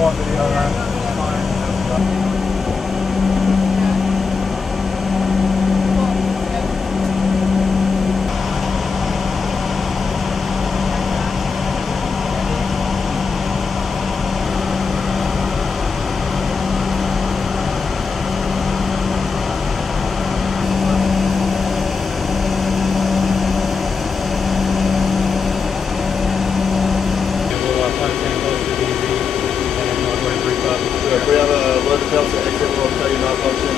want video, that's fine. If we have a load of belts and exit, we'll tell you malfunction.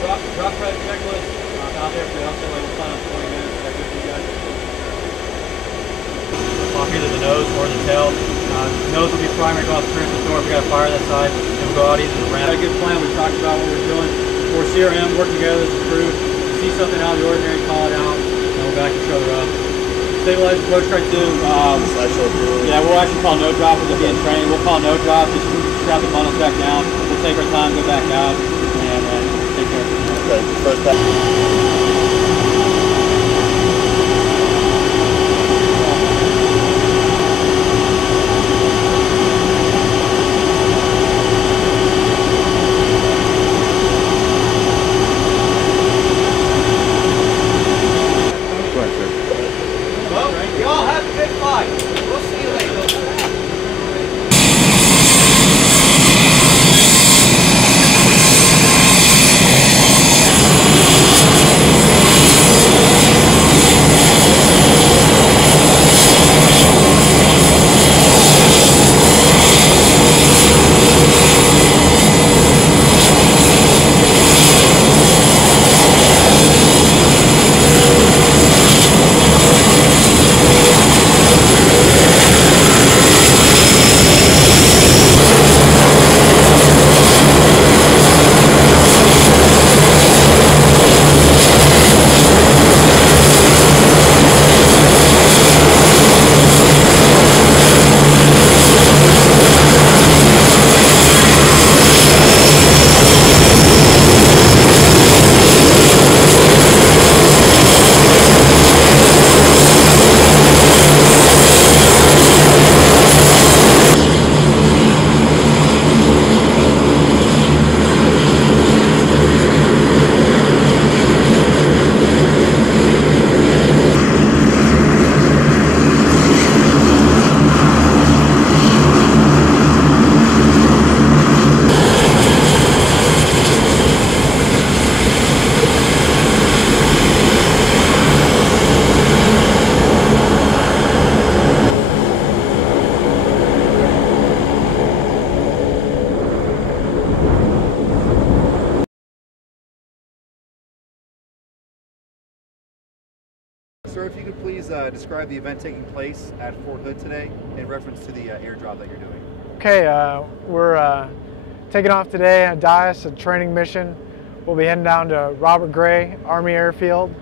Drop prep checklist out there for the outside level plan on 20 minutes. Is that good for you guys? Off either the nose or the tail. Nose will be primary, go off the transfer door if we got a fire that side. Then we'll go out either the ramp. Got a good plan. We talked about what we're doing. We're CRM, working together as a crew. See something out of the ordinary, call it out, and we'll back each other up. Stabilize approach right to. Yeah, we'll actually call no drop with it being trained. We'll call no drop, just strap the bundles back down. We'll take our time, go back out, and take care of it. Okay, first back. Y'all have a good fight. We'll see you later. Sir, if you could please describe the event taking place at Fort Hood today in reference to the airdrop that you're doing. Okay, we're taking off today at Dyess, a training mission. We'll be heading down to Robert Gray Army Airfield,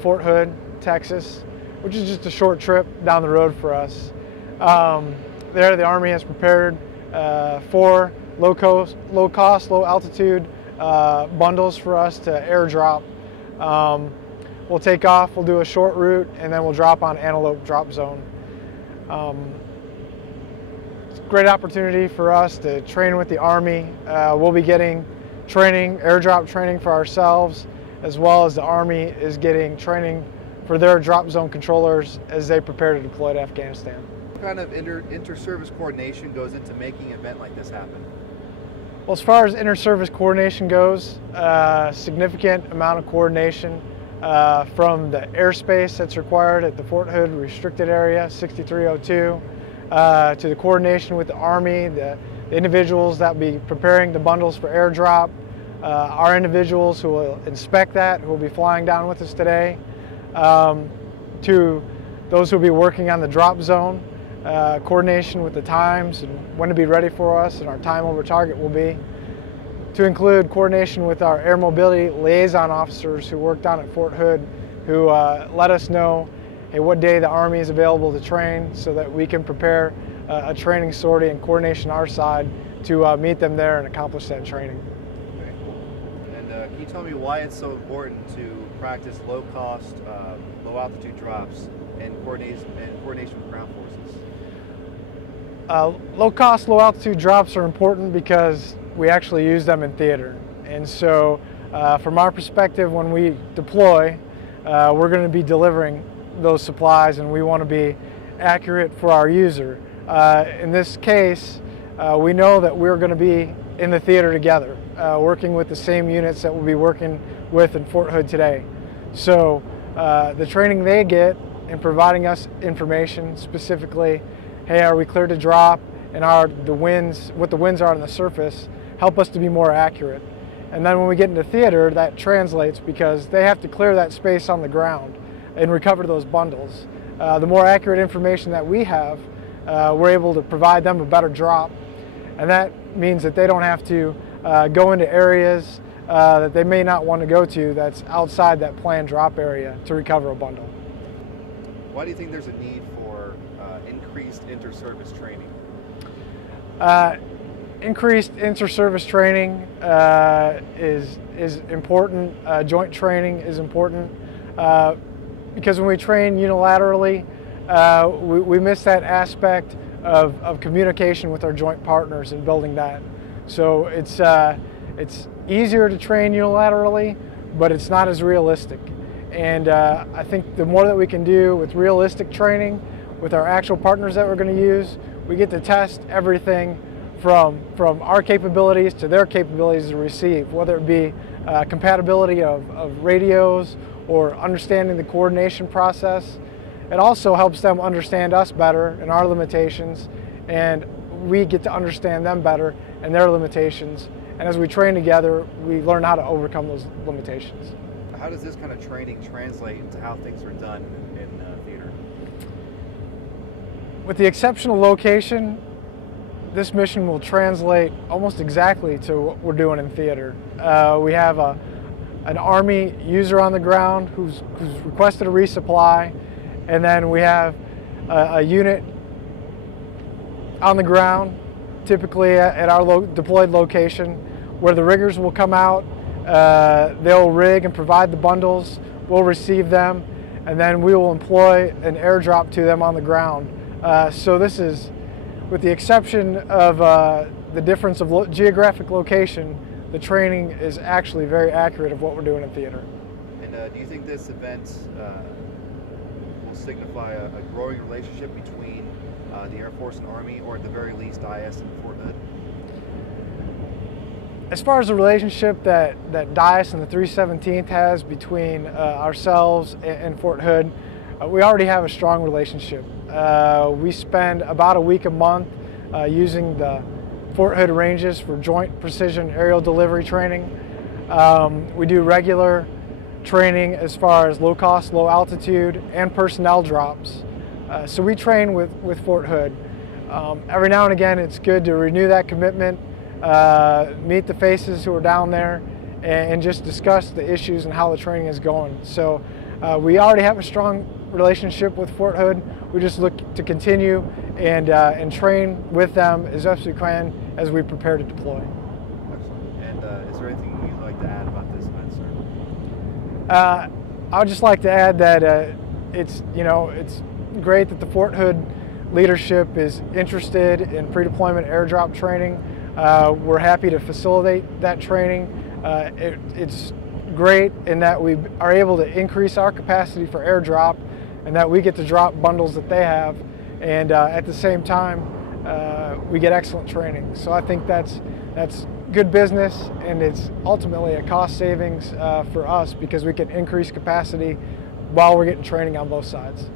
Fort Hood, Texas, which is just a short trip down the road for us. There, the Army has prepared 4 low-cost, low-altitude bundles for us to airdrop. We'll take off, we'll do a short route, and then we'll drop on Antelope Drop Zone. It's a great opportunity for us to train with the Army. We'll be getting training, airdrop training for ourselves, as well as the Army is getting training for their drop zone controllers as they prepare to deploy to Afghanistan. What kind of inter-service coordination goes into making an event like this happen? Well, as far as inter-service coordination goes, significant amount of coordination from the airspace that's required at the Fort Hood restricted area, 6302, to the coordination with the Army, the individuals that will be preparing the bundles for airdrop, our individuals who will inspect that, who will be flying down with us today, to those who will be working on the drop zone, coordination with the times and when to be ready for us and our time over target will be, to include coordination with our air mobility liaison officers who work down at Fort Hood, who let us know, hey, what day the Army is available to train so that we can prepare a training sortie and coordination our side to meet them there and accomplish that training. Okay, cool. And can you tell me why it's so important to practice low-cost, low-altitude drops and coordination with ground forces? Low cost, low altitude drops are important because we actually use them in theater. And so from our perspective, when we deploy, we're going to be delivering those supplies, and we want to be accurate for our user. In this case, we know that we're going to be in the theater together, working with the same units that we'll be working with in Fort Hood today. So the training they get in providing us information, specifically, hey, are we clear to drop, and what the winds are on the surface, help us to be more accurate. And then when we get into theater, that translates because they have to clear that space on the ground and recover those bundles. The more accurate information that we have, we're able to provide them a better drop, and that means that they don't have to go into areas that they may not want to go to that's outside that planned drop area to recover a bundle. Why do you think there's a need for increased inter-service training? Increased inter-service training is important. Joint training is important because when we train unilaterally, we miss that aspect of communication with our joint partners and building that. So it's easier to train unilaterally, but it's not as realistic. And I think the more that we can do with realistic training with our actual partners that we're going to use, we get to test everything from our capabilities to their capabilities to receive, whether it be compatibility of radios or understanding the coordination process. It also helps them understand us better and our limitations, and we get to understand them better and their limitations. And as we train together, we learn how to overcome those limitations. How does this kind of training translate into how things are done in theater? With the exception of location, this mission will translate almost exactly to what we're doing in theater. We have an Army user on the ground who's requested a resupply, and then we have a unit on the ground, typically at our deployed location, where the riggers will come out, they'll rig and provide the bundles, we'll receive them, and then we will employ an airdrop to them on the ground. So this is, with the exception of the difference of geographic location, the training is actually very accurate of what we're doing in theater. And do you think this event will signify a growing relationship between the Air Force and Army, or at the very least Dyess and Fort Hood? As far as the relationship that Dyess and the 317th has between ourselves and Fort Hood, we already have a strong relationship. We spend about a week a month using the Fort Hood ranges for joint precision aerial delivery training. We do regular training as far as low cost, low altitude, and personnel drops. So we train with Fort Hood. Every now and again, it's good to renew that commitment, meet the faces who are down there, and just discuss the issues and how the training is going. So we already have a strong relationship with Fort Hood. We just look to continue and train with them as best we can as we prepare to deploy. Excellent. And is there anything you'd like to add about this event, sir? I would just like to add that it's great that the Fort Hood leadership is interested in pre-deployment airdrop training. We're happy to facilitate that training. It's great in that we are able to increase our capacity for airdrop, and that we get to drop bundles that they have, and at the same time we get excellent training. So I think that's good business, and it's ultimately a cost savings for us because we can increase capacity while we're getting training on both sides.